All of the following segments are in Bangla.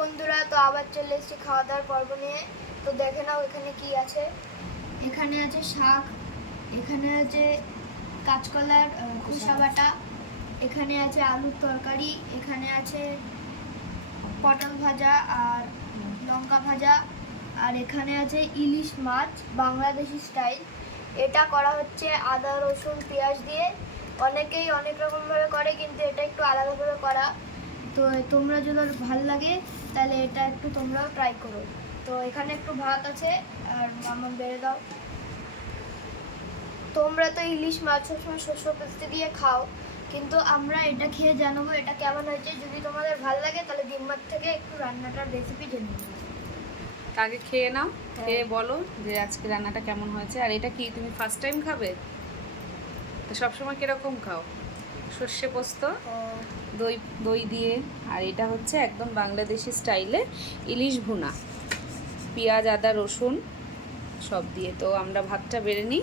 বন্ধুরা, তো আবার চলে এসেছি খাওয়া দাওয়ার পর্ব নিয়ে। তো দেখে নাও এখানে কি আছে। এখানে আছে শাক, এখানে আছে কাঁচকলার খোসা বাটা, এখানে আছে আলুর তরকারি, এখানে আছে পটল ভাজা আর লঙ্কা ভাজা, আর এখানে আছে ইলিশ মাছ, বাংলাদেশি স্টাইল। এটা করা হচ্ছে আদা, রসুন, পেঁয়াজ দিয়ে। অনেকেই অনেক রকমভাবে করে, কিন্তু এটা একটু আলাদাভাবে করা। তো তোমরা যদি ভালো লাগে তাহলে এটা একটু তোমরা ট্রাই করো। তো এখানে একটু ভাত আছে আর মামা বেড়ে দাও। তোমরা তো ইলিশ মাছ সবসময় শস্য পেস্তে দিয়ে খাও কিন্তু আমরা এটা খেয়ে জানাব এটা কেমন হয়েছে। যদি তোমাদের ভালো লাগে তাহলে দিনমার থেকে একটু রান্নাটার রেসিপি জেনে নেব আগে খেয়ে নাও খেয়ে বলো যে আজকে রান্নাটা কেমন হয়েছে। আর এটা কি তুমি ফার্স্ট টাইম খাবে? তো সবসময় কীরকম খাও? সর্ষে পোস্ত দই দই দিয়ে। আর এটা হচ্ছে একদম বাংলাদেশি স্টাইলে ইলিশ ভুনা। পেঁয়াজ আদা রসুন সব দিয়ে। তো আমরা ভাতটা বেড়ে নিই।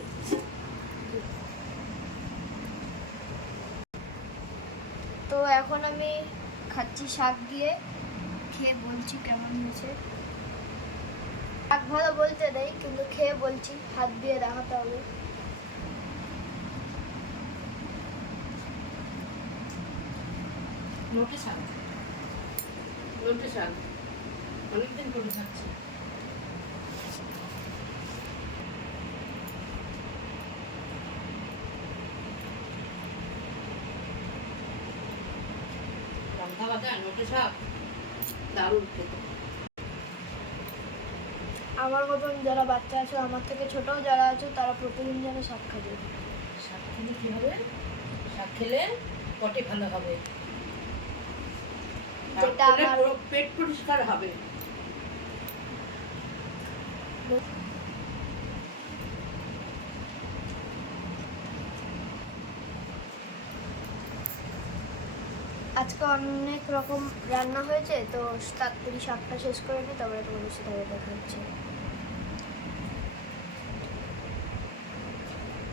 তো এখন আমি খাচ্ছি শাক দিয়ে। খেয়ে বলছি কেমন হয়েছে। শাক ভালো বলতে নেই কিন্তু খেয়ে বলছি হাত দিয়ে দেখাতে হবে। নোটে শাক নোটে শাক অনেকদিন করে খাচ্ছি শাক দারুণ খেতে। আমার মতন যারা বাচ্চা আছে আমার থেকে ছোটও যারা আছে তারা প্রতিদিন যেন শাক খাবে শাক খেলে কি হবে? শাক খেলে পটে ভালো হবে। যেটা আমার- পেট পরিষ্কার হবে। আজকে অনেক রকম রান্না হয়েছে তো তাড়াতাড়ি শাকটা শেষ করে নিই তারপরে তোমাদের সাথে আবার দেখা হচ্ছে।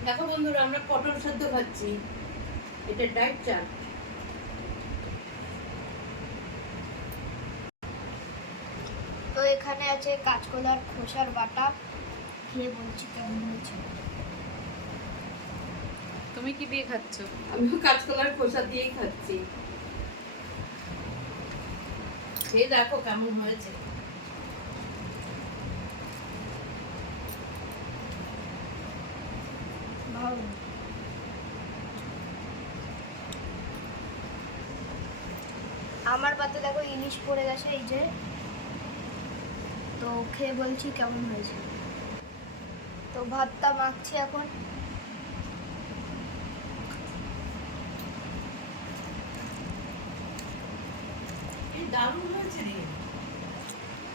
দেখো বন্ধুরা আমরা পটল সেদ্ধ খাচ্ছি। এটা ডাইট চাট তো এখানে আছে কাঁচকলার খোসার বাটা। খেয়ে বলছি কেমন হয়েছে? তুমি কি দিয়ে খাচ্ছ? আমিও কাঁচকলার খোসা দিয়েই খাচ্ছি। খেয়ে দেখো কেমন হয়েছে। ভালো। আমার পাতে দেখো ইলিশ পড়ে গেছে এই যে। তো খেয়ে বলছি কেমন হয়েছে? তো ভাতটা মাখছি এখন। এই দারুণ হয়েছে রে।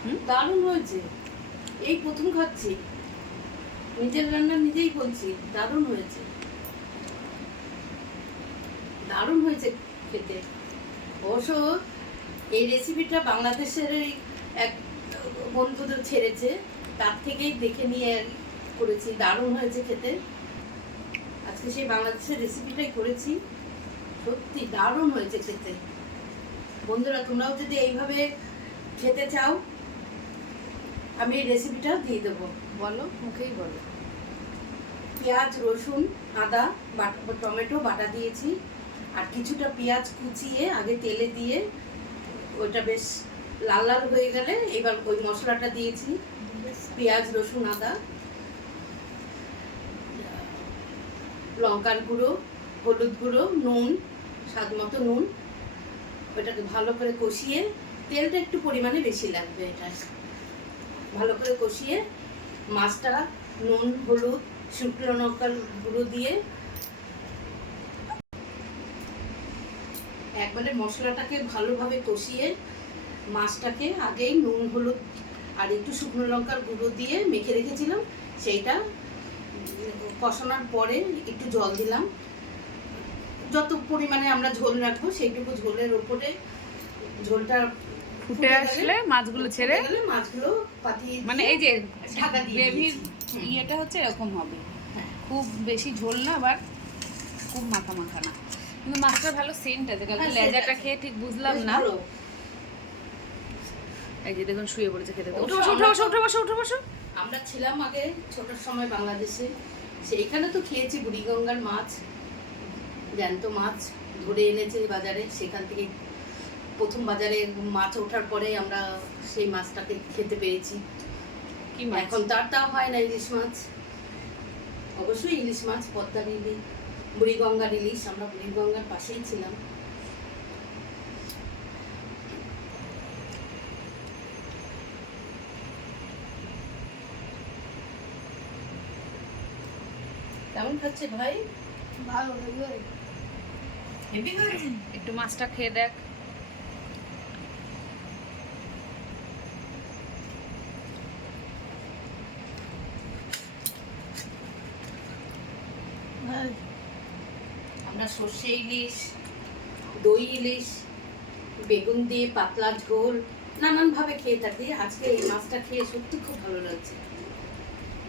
হুম? দারুণ হয়েছে। এই প্রথম খাচ্ছি। নিজের রান্না নিজেই বলছি দারুণ হয়েছে। দারুণ হয়েছে খেতে। অবশ্য এই রেসিপিটা বাংলাদেশের এই এক বন্ধুদের ছেড়েছে, তার থেকেই দেখে নিয়ে করেছি, দারুণ হয়েছে খেতে। আজকে সেই বাংলাদেশের রেসিপিটাই করেছি, সত্যি দারুণ হয়েছে খেতে। বন্ধুরা, তোমরাও যদি এইভাবে খেতে চাও, আমি এই রেসিপিটা দিয়ে দেবো। বলো, মুখেই বলো। পেঁয়াজ, রসুন, আদা, বাটা, টমেটো বাটা দিয়েছি, আর কিছুটা পেঁয়াজ কুচিয়ে আগে তেলে দিয়ে, ওইটা বেশ লাল লাল হয়ে গেলে এবার ওই মশলাটা দিয়েছি। পেঁয়াজ, রসুন, আদা, লঙ্কার গুঁড়ো, হলুদ গুঁড়ো, নুন, স্বাদ মতো নুন। ওটাকে ভালো করে কষিয়ে তেলটা একটু পরিমাণে বেশি লাগবে এটা। ভালো করে কষিয়ে মাছটা নুন, হলুদ, শুকনো লঙ্কার গুঁড়ো দিয়ে একবারে মশলাটাকে ভালোভাবে কষিয়ে মাছটাকে আগেই নুন হলুদ আর একটু শুকনো লঙ্কার গুঁড়ো দিয়ে মেখে রেখেছিলাম। সেইটা কষানোর পরে একটু জল দিলাম। যত পরিমাণে আমরা ঝোল রাখব সেইটুকু ঝোলের ওপরে ঝোলটা ফুটে আসলে মাছগুলো ছেড়ে মাছগুলো পাতিয়ে মানে এই যে ঢাকা দিয়ে গ্রেভির ইয়েটা হচ্ছে এরকম হবে। হ্যাঁ। খুব বেশি ঝোল না আবার খুব মাখা মাখা না। কিন্তু মাছটা ভালো সেন্ট আছে কালকে হ্যাঁ, লেজাটা খেয়ে ঠিক বুঝলাম না। এই যে দেখুন শুয়ে পড়েছে খেতে। উঠে বসো উঠে বসো উঠে বসো উঠে বসো। আমরা ছিলাম আগে ছোটোর সময় বাংলাদেশে। সেইখানে তো খেয়েছি বুড়িগঙ্গার মাছ জ্যান্ত মাছ ধরে এনেছে বাজারে। সেখান থেকে প্রথম বাজারে মাছ ওঠার পরে আমরা সেই মাছটাকে খেতে পেরেছি। কি এখন তার তাও হয় না ইলিশ মাছ। অবশ্যই ইলিশ মাছ পদ্মার ইলিশ বুড়িগঙ্গার ইলিশ আমরা বুড়িগঙ্গার পাশেই ছিলাম। কেমন খাচ্ছে ভাই? ভালো হেভি হয়েছে একটু মাছটা খেয়ে দেখ। আমরা সর্ষে ইলিশ দই ইলিশ বেগুন দিয়ে পাতলা ঝোল নানানভাবে খেয়ে থাকি। আজকে এই মাছটা খেয়ে সত্যি খুব ভালো লাগছে।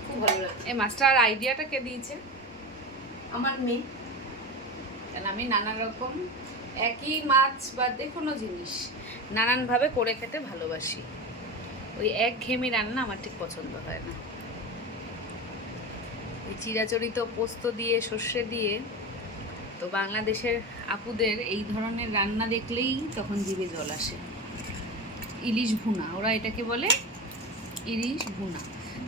খুব ভালো লাগছে। এই মাছটার আইডিয়াটা কে দিয়েছে? আমার মেয়ে। কারণ আমি নানা রকম একই মাছ বা যে কোনো জিনিস নানানভাবে করে খেতে ভালোবাসি। ওই এক ঘেমি রান্না আমার ঠিক পছন্দ হয় না। ওই চিরাচরিত পোস্ত দিয়ে, সর্ষে দিয়ে, তো বাংলাদেশের আপুদের এই ধরনের রান্না দেখলেই তখন জিভে জল আসে। ইলিশ ভুনা, ওরা এটাকে বলে ইলিশ ভুনা।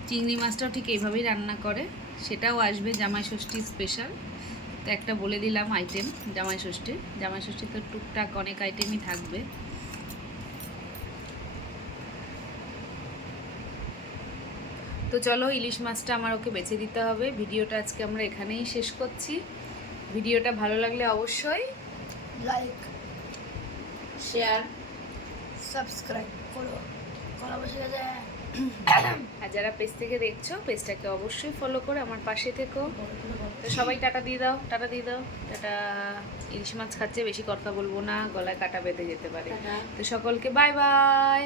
চিংড়ি মাছটাও ঠিক এইভাবেই রান্না করে। সেটাও আসবে জামাই ষষ্ঠী স্পেশাল তো একটা বলে দিলাম আইটেম জামাই ষষ্ঠী। জামাই ষষ্ঠী তো টুকটাক অনেক আইটেমই থাকবে। তো চলো ইলিশ মাছটা আমার ওকে বেছে দিতে হবে। ভিডিওটা আজকে আমরা এখানেই শেষ করছি। ভিডিওটা ভালো লাগলে অবশ্যই লাইক শেয়ার সাবস্ক্রাইব করো। করা বসে গেছে। আর যারা পেজ থেকে দেখছ পেজটাকে অবশ্যই ফলো করে আমার পাশে থেকো। তো সবাই টাটা দিয়ে দাও টাটা দিয়ে দাও। টাটা। ইলিশ মাছ খাচ্ছে বেশি কথা বলব না গলায় কাটা বেঁধে যেতে পারে। তো সকলকে বাই বাই